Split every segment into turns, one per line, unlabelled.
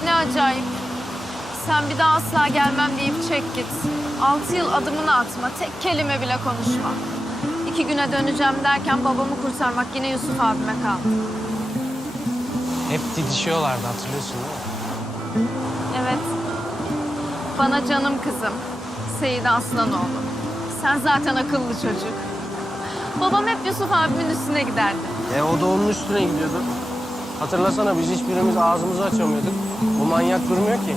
hayat ne acayip. Sen bir daha asla gelmem deyip çek git. Altı yıl adımını atma, tek kelime bile konuşma. İki güne döneceğim derken babamı kurtarmak yine Yusuf abime kaldı.
Hep didişiyorlardı hatırlıyorsun değil mi?
Evet. Bana canım kızım. Seyit Aslanoğlu. Sen zaten akıllı çocuk. Babam hep Yusuf abimin üstüne giderdi.
E o da onun üstüne gidiyordu. Hatırlasana biz hiçbirimiz ağzımızı açamıyorduk. O manyak durmuyor ki.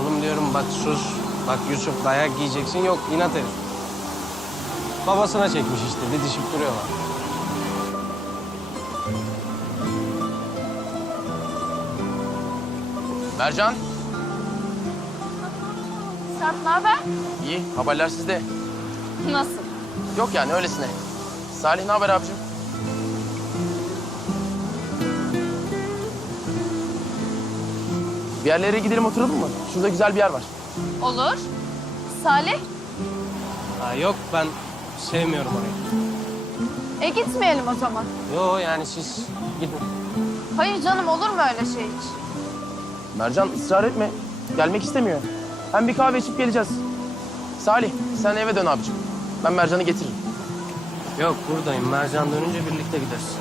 Oğlum diyorum bak sus. Bak Yusuf dayak yiyeceksin. Yok inat herif. Babasına çekmiş işte didişip duruyorlar.
Mercan,
Sarp ne haber?
iyi. Haberler sizde.
Nasıl?
Yok yani öylesine. Salih ne haber abicim? Bir yerlere gidelim oturalım mı? Şurada güzel bir yer var.
Olur. Salih?
Ha, yok ben sevmiyorum orayı.
E gitmeyelim o zaman.
Yo yani siz gidin.
Hayır canım olur mu öyle şey hiç?
Mercan ısrar etme. Gelmek istemiyor. Hem bir kahve içip geleceğiz. Salih sen eve dön abicim. Ben Mercan'ı getiririm.
Yok buradayım. Mercan dönünce birlikte gideriz.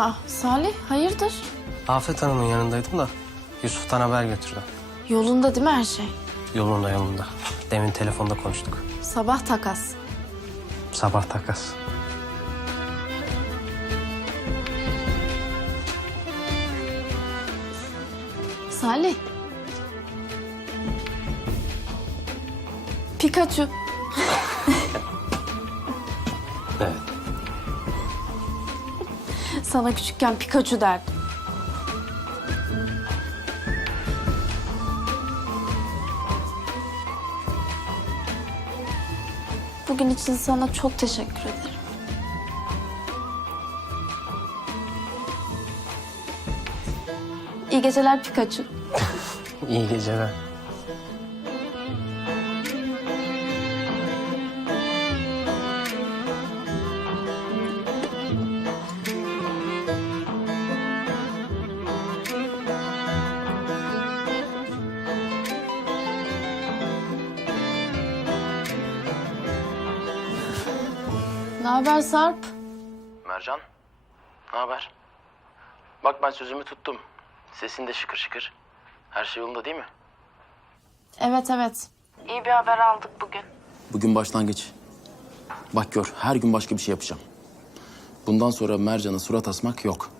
Ah Salih hayırdır?
Afet Hanım'ın yanındaydım da Yusuf'tan haber götürdüm.
Yolunda değil mi her şey?
Yolunda yolunda. Demin telefonda konuştuk.
Sabah takas.
Sabah takas.
Salih. Pikachu. Sana küçükken Pikachu derdim. Bugün için sana çok teşekkür ederim. İyi geceler Pikachu.
İyi geceler.
Haber Sarp?
Mercan, ne haber? Bak ben sözümü tuttum. Sesin de şıkır şıkır. Her şey yolunda değil mi?
Evet evet. İyi bir haber aldık bugün.
Bugün başlangıç. Bak gör, her gün başka bir şey yapacağım. Bundan sonra Mercan'a surat asmak yok.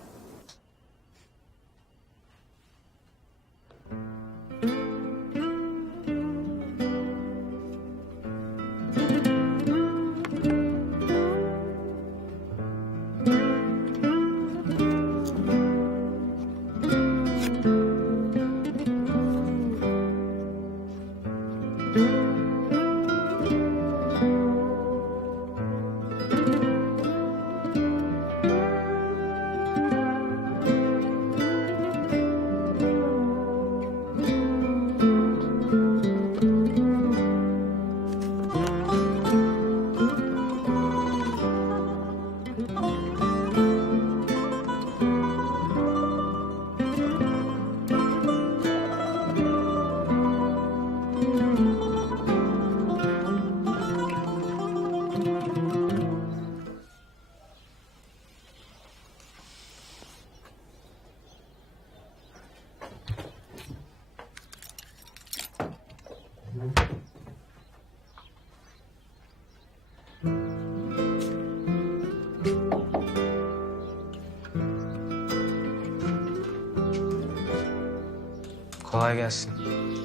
Kolay gelsin.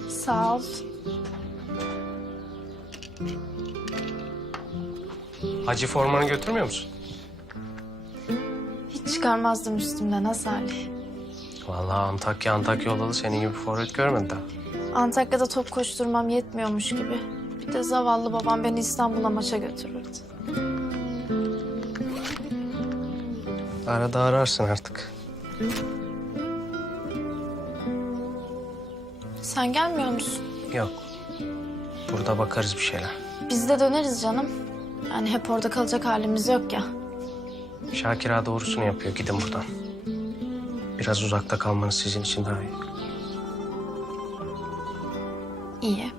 Sağ ol.
Hacı formanı götürmüyor musun?
Hiç çıkarmazdım üstümden ha Salih.
Vallahi Antakya Antakya olalı senin gibi forvet görmedi daha.
Antakya'da top koşturmam yetmiyormuş gibi. Bir de zavallı babam beni İstanbul'a maça götürürdü.
Arada ararsın artık.
Sen gelmiyor musun?
Yok. Burada bakarız bir şeyler.
Biz de döneriz canım. Yani hep orada kalacak halimiz yok ya.
Şakir ağa doğrusunu yapıyor. Gidin buradan. Biraz uzakta kalmanız sizin için daha iyi.
İyi.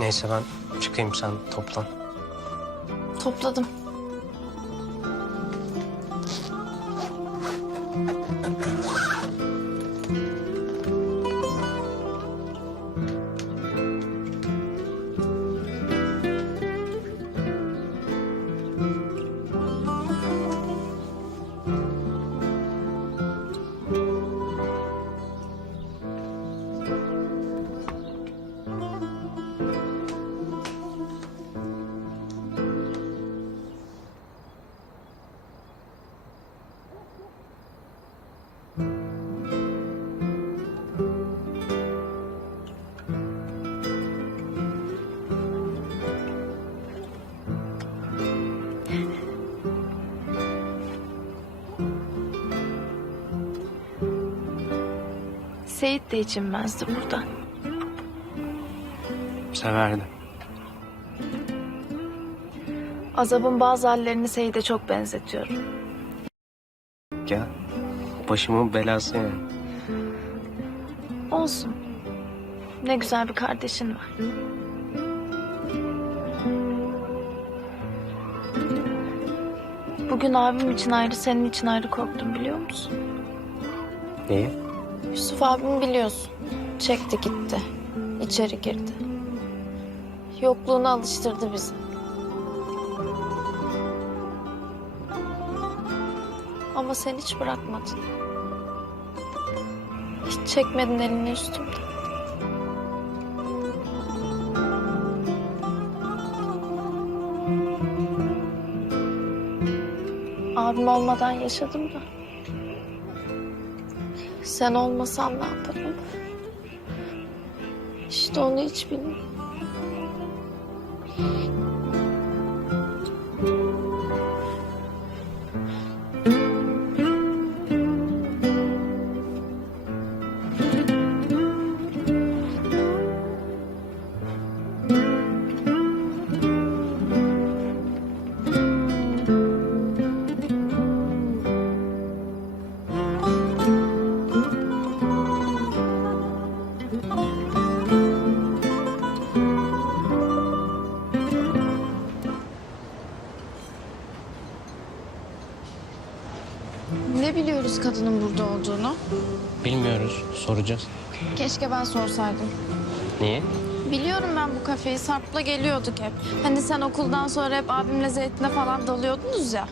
Neyse ben çıkayım sen toplan.
Topladım. Seyit de içinmezdi burada.
Severdim.
Azabın bazı hallerini Seyit'e çok benzetiyorum.
Ya başımın belası yani.
Olsun. Ne güzel bir kardeşin var. Bugün abim için ayrı, senin için ayrı korktum biliyor musun?
Niye?
Yusuf abim biliyorsun. Çekti gitti. İçeri girdi. Yokluğuna alıştırdı bizi. Ama sen hiç bırakmadın. Hiç çekmedin elini üstümden. Abim olmadan yaşadım da. Sen olmasan ne yaparım? İşte onu hiç bilmiyorum. Keşke ben sorsaydım.
Niye?
Biliyorum ben bu kafeyi. Sarp'la geliyorduk hep. Hani sen okuldan sonra hep abimle zeytine falan dalıyordunuz ya.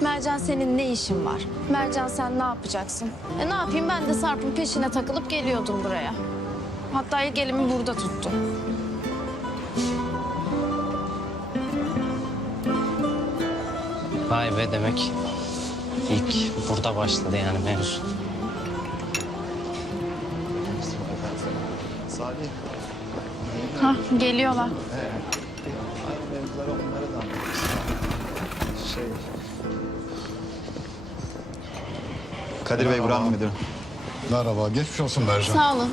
Mercan senin ne işin var? Mercan sen ne yapacaksın? E ne yapayım ben de Sarp'ın peşine takılıp geliyordum buraya. Hatta ilk elimi burada tuttum.
Vay be demek. İlk burada başladı yani mevzu.
Hah geliyorlar.
Kadir Bey Burhan Müdürüm.
Merhaba, geçmiş olsun Mercan.
Sağ olun.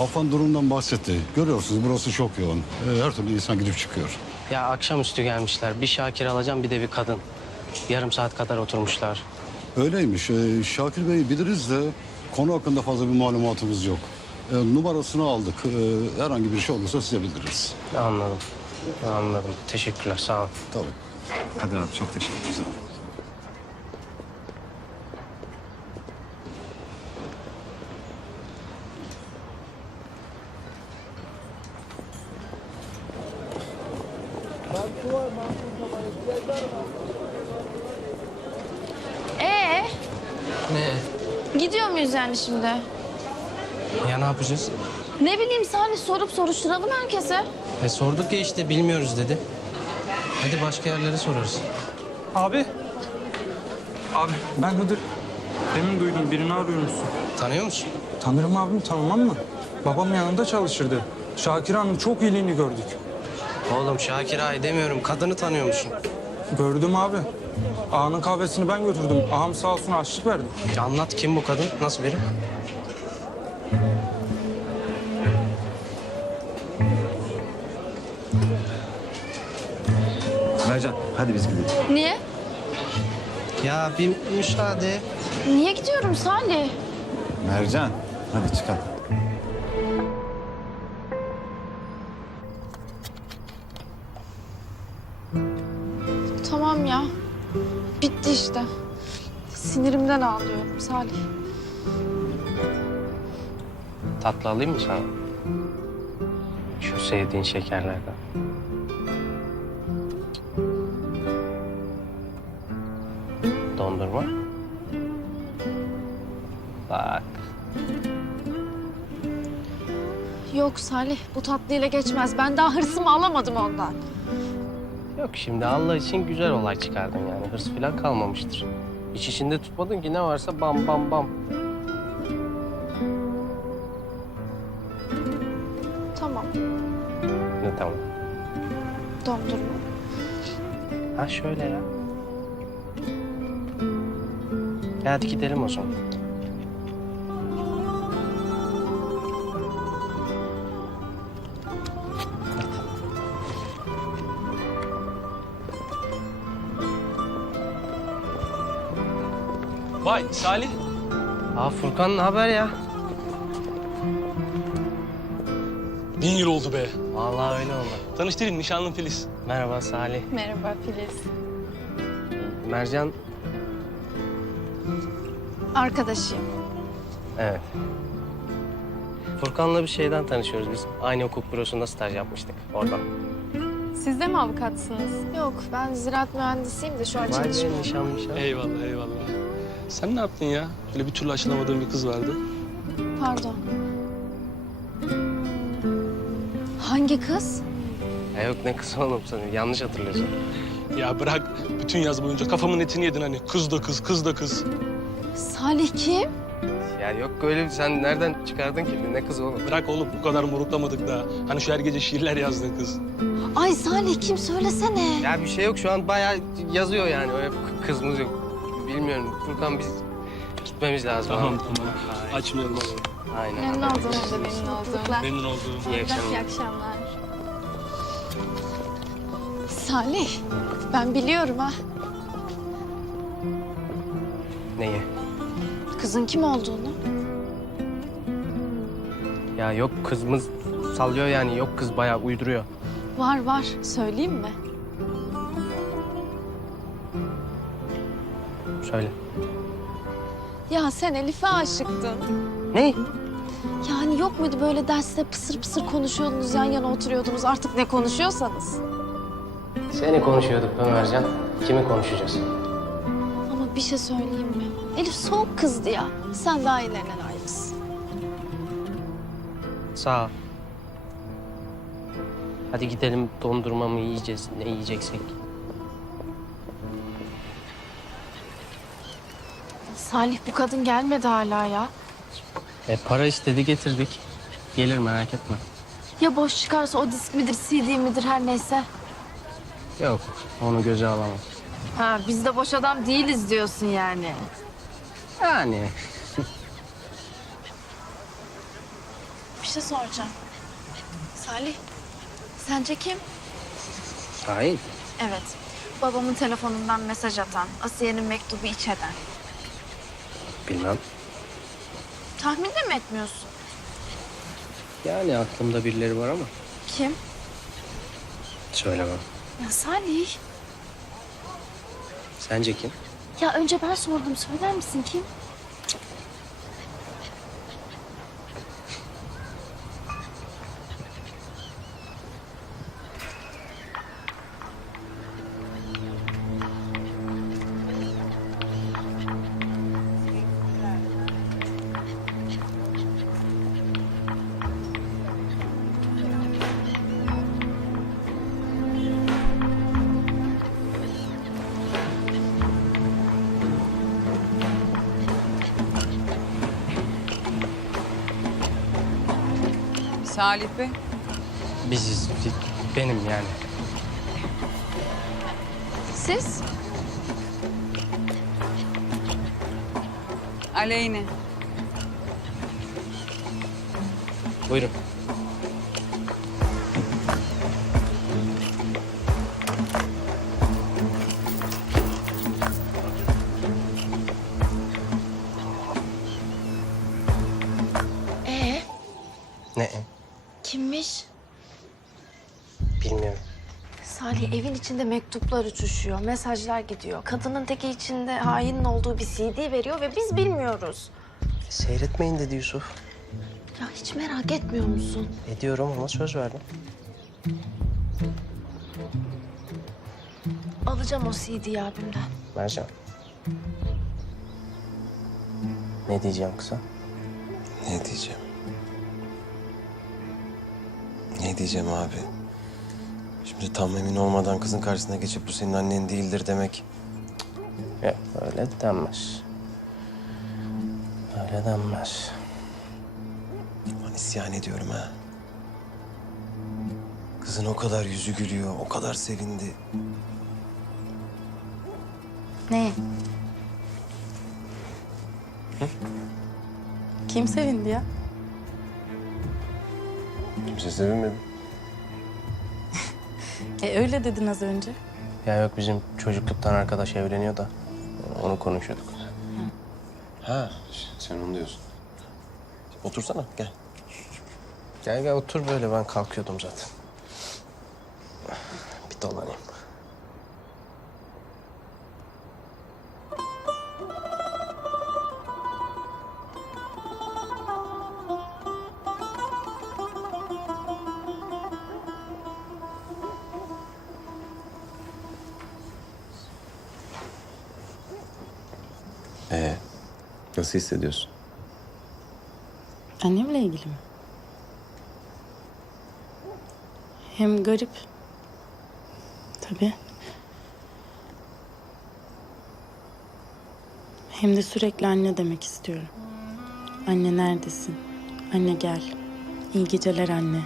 Afan durumdan bahsetti. Görüyorsunuz burası çok yoğun. Ee, her türlü insan gidip çıkıyor.
Ya akşamüstü gelmişler. Bir Şakir alacağım bir de bir kadın. Yarım saat kadar oturmuşlar.
Öyleymiş. Ee, Şakir Bey biliriz de konu hakkında fazla bir malumatımız yok. Ee, numarasını aldık. Ee, herhangi bir şey olursa size bildiririz.
Anladım. Anladım. Teşekkürler. Sağ ol.
Tabii.
Kadir abi çok teşekkür ederim.
Ee,
Ne?
Gidiyor muyuz yani şimdi?
Ya ne yapacağız?
Ne bileyim Salih sorup soruşturalım herkese.
E sorduk ya işte bilmiyoruz dedi. Hadi başka yerlere sorarız.
Abi. Abi ben Hıdır. Demin duydum birini arıyormuşsun.
Tanıyor musun?
Tanırım abim tanımam mı? Babam yanında çalışırdı. Şakir Hanım çok iyiliğini gördük.
Oğlum Şakir Ay demiyorum. Kadını tanıyor musun?
Gördüm abi. Ağanın kahvesini ben götürdüm. Ağam sağ olsun açlık verdi.
Ya anlat kim bu kadın? Nasıl biri?
Mercan hadi biz gidelim.
Niye?
Ya bir müsaade.
Niye gidiyorum Salih?
Mercan hadi çıkalım.
Tamam ya. Bitti işte. Sinirimden ağlıyorum Salih.
Tatlı alayım mı sana? Şu sevdiğin şekerlerden.
Yok Salih bu tatlıyla geçmez. Ben daha hırsımı alamadım ondan.
Yok şimdi Allah için güzel olay çıkardın yani. Hırs falan kalmamıştır. İç içinde tutmadın ki ne varsa bam bam bam.
Tamam
Ne tamam.
dondurma.
Ha şöyle ya. Hadi gidelim o zaman.
Salih.
Aa Furkan ne haber ya?
Bin yıl oldu be.
Vallahi öyle oldu.
Tanıştırayım nişanlım Filiz.
Merhaba Salih.
Merhaba Filiz.
Mercan,
Arkadaşıyım.
evet. Furkan'la bir şeyden tanışıyoruz biz. Aynı hukuk bürosunda staj yapmıştık oradan.
Siz de mi avukatsınız? Yok ben ziraat mühendisiyim de şu an
Vay be
çalışmıyorum.
Eyvallah eyvallah. Sen ne yaptın ya? Öyle bir türlü açılamadığın bir kız vardı.
Pardon. Hangi kız?
Ya yok ne kız oğlum sen yanlış hatırlıyorsun.
Ya bırak bütün yaz boyunca kafamın etini yedin hani. Kız da kız, kız da kız.
Salih kim?
Ya yok öyle sen nereden çıkardın ki ne kız oğlum?
Bırak oğlum bu kadar moruklamadık da. Hani şu her gece şiirler yazdığın kız.
Ay Salih kim söylesene.
Ya bir şey yok şu an bayağı yazıyor yani öyle kızımız yok. Bilmiyorum Furkan biz gitmemiz lazım.
Tamam
abi.
tamam. Açmayalım abi.
Aynen.
Memnun oldum da memnun oldum.
Memnun oldum.
İyi akşamlar.
İyi akşamlar. Salih, ben biliyorum ha.
Neyi?
Kızın kim olduğunu.
Ya yok kızımız sallıyor yani yok kız bayağı uyduruyor.
Var var, söyleyeyim mi?
Söyle.
Ya sen Elif'e aşıktın.
Ne?
Yani yok muydu böyle derste pısır pısır konuşuyordunuz, yan yana oturuyordunuz. Artık ne konuşuyorsanız.
Seni konuşuyorduk be Mercan. Kimi konuşacağız?
Ama bir şey söyleyeyim mi? Elif soğuk kızdı ya. Sen daha iyilerine layıksın.
Sağ ol. Hadi gidelim dondurma mı yiyeceğiz, ne yiyeceksek.
Salih bu kadın gelmedi hala ya.
E para istedi getirdik. Gelir merak etme.
Ya boş çıkarsa o disk midir, CD midir her neyse.
Yok onu göze alamam.
Ha biz de boş adam değiliz diyorsun yani.
Yani.
Bir şey soracağım. Salih, sence kim?
Hayır.
Evet, babamın telefonundan mesaj atan, Asiye'nin mektubu iç eden.
Bilmem.
Tahmin de mi etmiyorsun?
Yani aklımda birileri var ama
Kim?
söylemem.
Ya Salih.
Sence kim?
Ya önce ben sordum, söyler misin kim?
Salih Bey.
Biziz. Benim yani.
Siz?
Aleyne.
Buyurun.
İçinde mektuplar uçuşuyor, mesajlar gidiyor. Kadının teki içinde hainin olduğu bir CD veriyor ve biz bilmiyoruz.
Seyretmeyin dedi Yusuf.
Ya hiç merak etmiyor musun?
Ediyorum ama söz verdim.
Alacağım o CD'yi abimden.
Mercan. Ne diyeceğim kısa?
Ne diyeceğim? Ne diyeceğim abi? Şimdi tam emin olmadan kızın karşısına geçip bu senin annen değildir demek.
Yok öyle denmez. Öyle denmez.
Lan isyan ediyorum ha. Kızın o kadar yüzü gülüyor, o kadar sevindi.
Ne?
Kim sevindi ya?
Kimse sevinmedi.
E öyle dedin az önce.
Ya yok bizim çocukluktan arkadaş evleniyor da onu konuşuyorduk.
Ha, sen onu diyorsun. Otursana, gel.
Gel gel otur böyle ben kalkıyordum zaten. Bir dolanayım.
Nasıl hissediyorsun?
Annemle ilgili mi? Hem garip. Tabii. Hem de sürekli anne demek istiyorum. Anne neredesin? Anne gel. İyi geceler anne.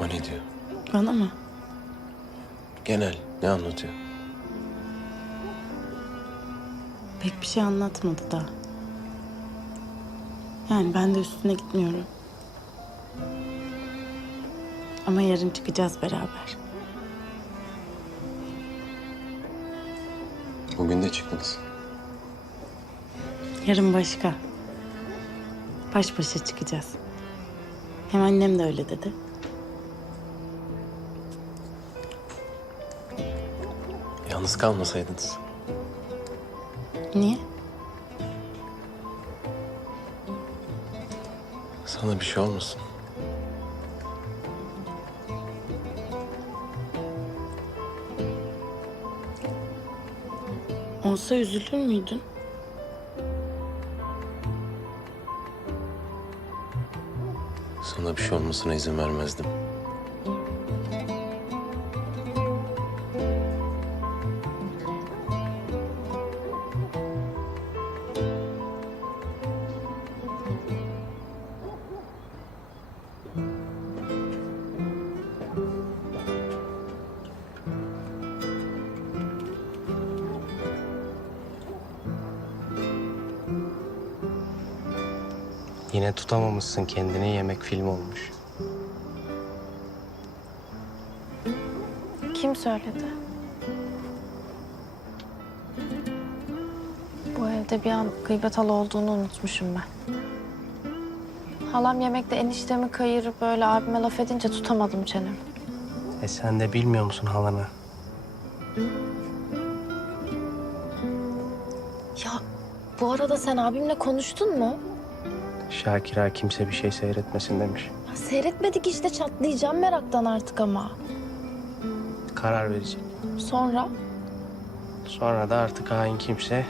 O ne diyor?
Bana mı?
Genel, ne anlatıyor?
Pek bir şey anlatmadı da. Yani ben de üstüne gitmiyorum. Ama yarın çıkacağız beraber.
Bugün de çıktınız.
Yarın başka. Baş başa çıkacağız. Hem annem de öyle dedi.
Yalnız kalmasaydınız.
Niye?
Sana bir şey olmasın.
Olsa üzülür müydün?
Sana bir şey olmasına izin vermezdim.
Yine tutamamışsın kendini yemek film olmuş.
Kim söyledi? Bu evde bir an gıybet halı olduğunu unutmuşum ben. Halam yemekte eniştemi kayırıp böyle abime laf edince tutamadım çenemi.
E sen de bilmiyor musun halanı?
Ya bu arada sen abimle konuştun mu?
Şakira kimse bir şey seyretmesin demiş.
Ya seyretmedik işte çatlayacağım meraktan artık ama.
Karar verecek.
Sonra?
Sonra da artık hain kimse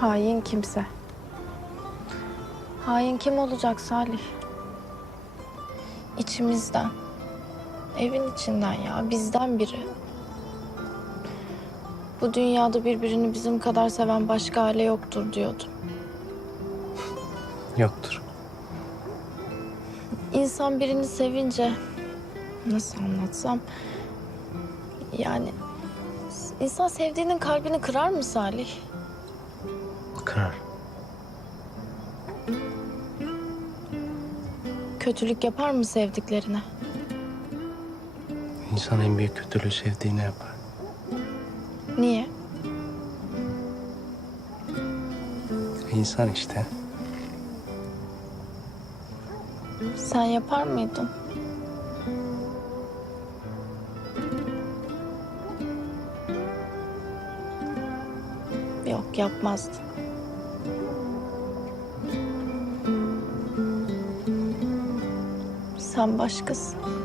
Hain kimse. Hain kim olacak Salih? İçimizden. Evin içinden ya, bizden biri. Bu dünyada birbirini bizim kadar seven başka aile yoktur diyordum.
Yoktur.
İnsan birini sevince nasıl anlatsam yani insan sevdiğinin kalbini kırar mı Salih?
Kırar.
Kötülük yapar mı sevdiklerine?
İnsan en büyük kötülüğü sevdiğini yapar.
Niye?
İnsan işte.
Sen yapar mıydın? Yok yapmazdın. Sen başkasın.